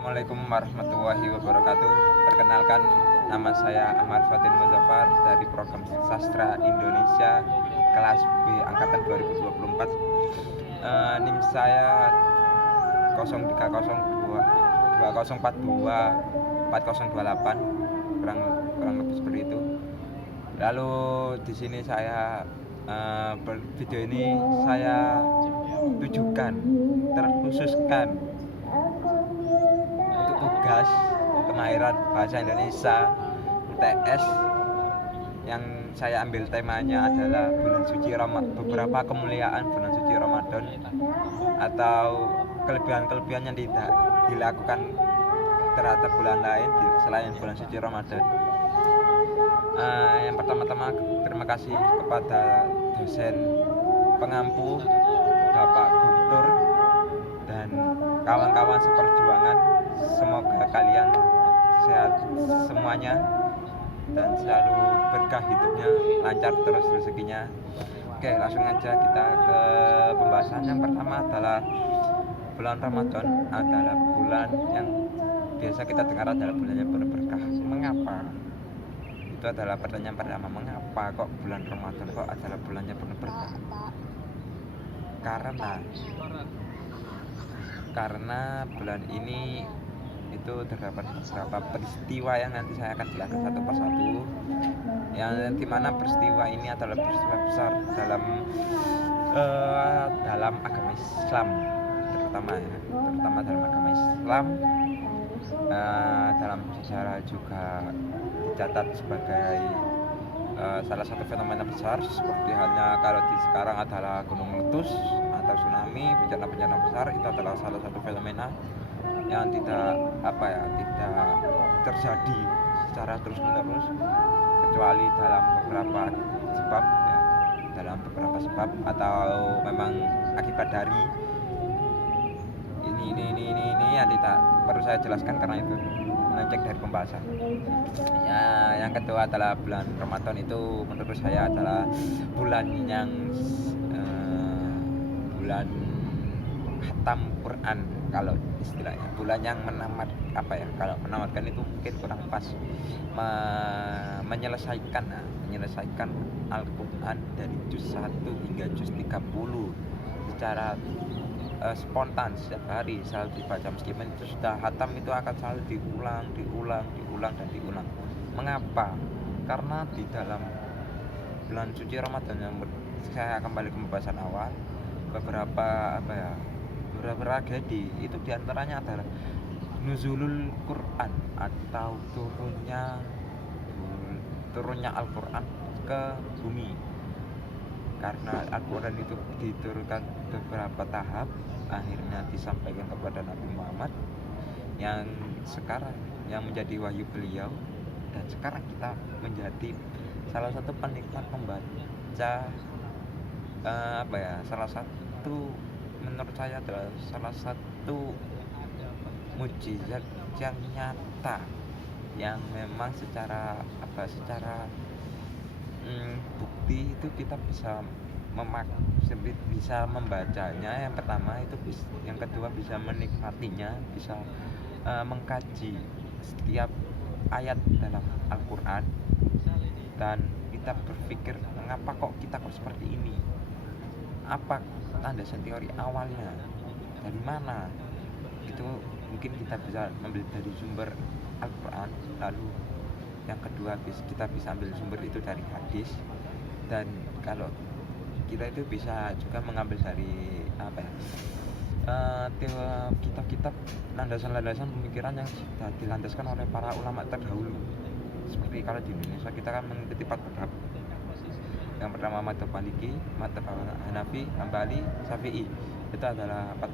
Assalamualaikum warahmatullahi wabarakatuh. Perkenalkan, nama saya Ahmad Fatin Muzaffar dari Program Sastra Indonesia kelas B angkatan 2024. NIM saya 030 2042 4028, kurang lebih seperti itu. Lalu di sini saya video ini saya tujukan terkhususkan untuk tugas kemahiran bahasa Indonesia UTS yang saya ambil temanya adalah bulan suci Ramadan, beberapa kemuliaan bulan suci Ramadan atau kelebihan-kelebihan yang tidak dilakukan terhadap bulan lain selain bulan suci Ramadan. Yang pertama-tama terima kasih kepada dosen pengampu Bapak Guntur dan kawan-kawan seperjuangan. Semoga kalian sehat semuanya dan selalu berkah hidupnya, lancar terus rezekinya. Oke, langsung aja kita ke pembahasan. Yang pertama adalah bulan Ramadan adalah bulan yang biasa kita dengar adalah bulan yang penuh berkah. Mengapa? Itu adalah pertanyaan pertama. Mengapa kok bulan Ramadan kok adalah bulan yang penuh berkah? Karena bulan ini itu terdapat beberapa peristiwa yang nanti saya akan jelaskan satu persatu, yang dimana peristiwa ini adalah peristiwa besar dalam agama Islam, terutama dalam agama Islam. Dalam sejarah juga dicatat sebagai salah satu fenomena besar, seperti halnya kalau di sekarang adalah gunung meletus atau tsunami, bencana-bencana besar. Itu adalah salah satu fenomena yang tidak terjadi secara terus-menerus, kecuali dalam beberapa sebab atau memang akibat dari ini yang tidak perlu saya jelaskan karena itu melenceng dari pembahasan. Yang kedua adalah bulan Ramadan. Itu menurut saya adalah bulan yang bulan khatam Quran kalau istilahnya, bulan yang kalau menamatkan itu mungkin kurang pas, menyelesaikan Al-Quran dari juz 1 hingga juz 30 secara spontan setiap hari selalu dibaca. Meskipun itu sudah khatam, itu akan selalu diulang. Mengapa? Karena di dalam bulan suci Ramadan, yang saya kembali ke pembahasan awal, beberapa tragedi itu diantaranya adalah nuzulul Quran atau turunnya Al-Quran ke bumi. Karena Al-Quran itu diturunkan beberapa tahap, akhirnya disampaikan kepada Nabi Muhammad yang sekarang yang menjadi wahyu beliau, dan sekarang kita menjadi salah satu penikmat membaca. Salah satu, menurut saya adalah salah satu mukjizat yang nyata, yang memang secara bukti itu kita bisa membacanya. Yang pertama itu yang kedua bisa menikmatinya, bisa mengkaji setiap ayat dalam Al-Quran, dan kita berpikir mengapa kok kita seperti ini, apa landasan teori awalnya, dari mana. Itu mungkin kita bisa ambil dari sumber Al-Quran. Lalu yang kedua kita bisa ambil sumber itu dari hadis, dan kalau kita itu bisa juga mengambil dari kitab-kitab landasan pemikiran yang sudah dilandaskan oleh para ulama terdahulu. Seperti kalau di Indonesia kita kan mengikuti 4 madhab. Yang pertama madhab Maliki, madhab Hanafi, Hambali, Syafi'i. Itu adalah 4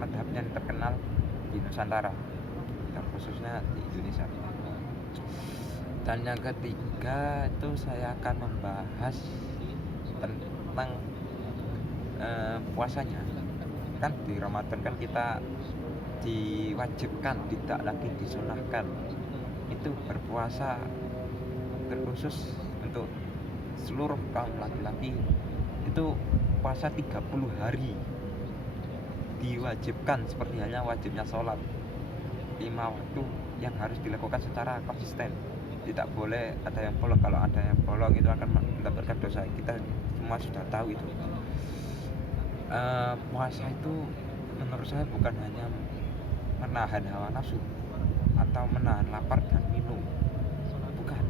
madhab yang terkenal di Nusantara, dan khususnya di Indonesia. Dan yang ketiga itu saya akan membahas tentang puasanya. Kan di Ramadan kan kita diwajibkan, tidak lagi disunahkan, itu berpuasa terkhusus untuk seluruh kaum laki-laki. Itu puasa 30 hari diwajibkan, seperti halnya wajibnya sholat. 5 waktu yang harus dilakukan secara konsisten. Tidak boleh ada yang bolong. Kalau ada yang bolong itu akan mendapatkan dosa. Kita semua sudah tahu itu. Puasa itu menurut saya bukan hanya menahan hawa nafsu atau menahan lapar dan minum, bukan.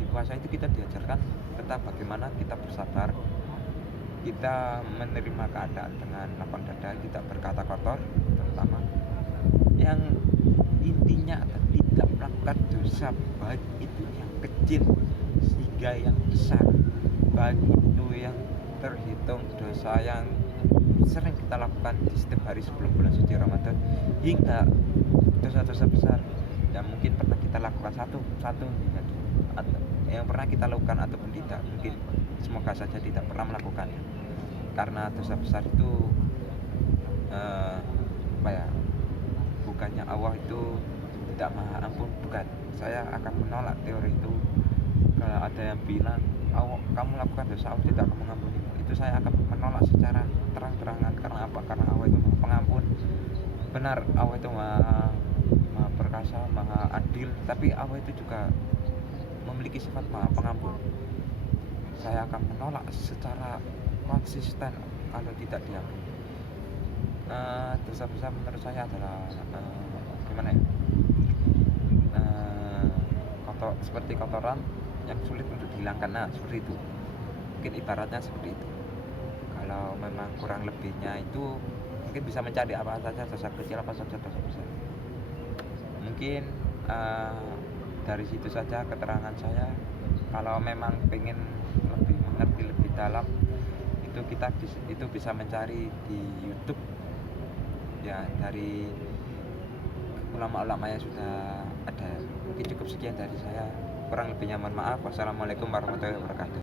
Di puasa itu kita diajarkan tentang bagaimana kita bersabar, kita menerima keadaan dengan lapang dada, kita berkata kotor, terutama yang intinya tidak melakukan dosa, baik itu yang kecil hingga yang besar, baik itu yang terhitung dosa yang sering kita lakukan di setiap hari sebelum bulan suci Ramadan, hingga dosa-dosa besar yang mungkin pernah kita lakukan satu atau yang pernah kita lakukan ataupun tidak, mungkin semoga saja tidak pernah melakukannya, karena dosa besar itu bukannya Allah itu tidak maha ampun, bukan. Saya akan menolak teori itu. Kalau ada yang bilang kamu lakukan dosa Allah tidak akan mengampuni, itu saya akan menolak secara terang-terangan. Karena apa? Karena Allah itu maha pengampun. Benar, Allah itu maha perkasa, maha adil, tapi Allah itu juga memiliki sifat maha pengampun. Saya akan menolak secara konsisten kalau tidak diampuni. Dosa besar menurut saya adalah gimana ya, seperti kotoran yang sulit untuk dihilangkan. Nah, seperti itu, mungkin ibaratnya seperti itu. Kalau memang kurang lebihnya itu mungkin bisa mencari apa saja dosa kecil, apa saja dosa besar. Mungkin dari situ saja keterangan saya. Kalau memang pengen lebih mengerti lebih dalam, itu kita itu bisa mencari di YouTube ya, dari ulama-ulama yang sudah ada. Mungkin cukup sekian dari saya, kurang lebihnya mohon maaf. Wassalamualaikum warahmatullahi wabarakatuh.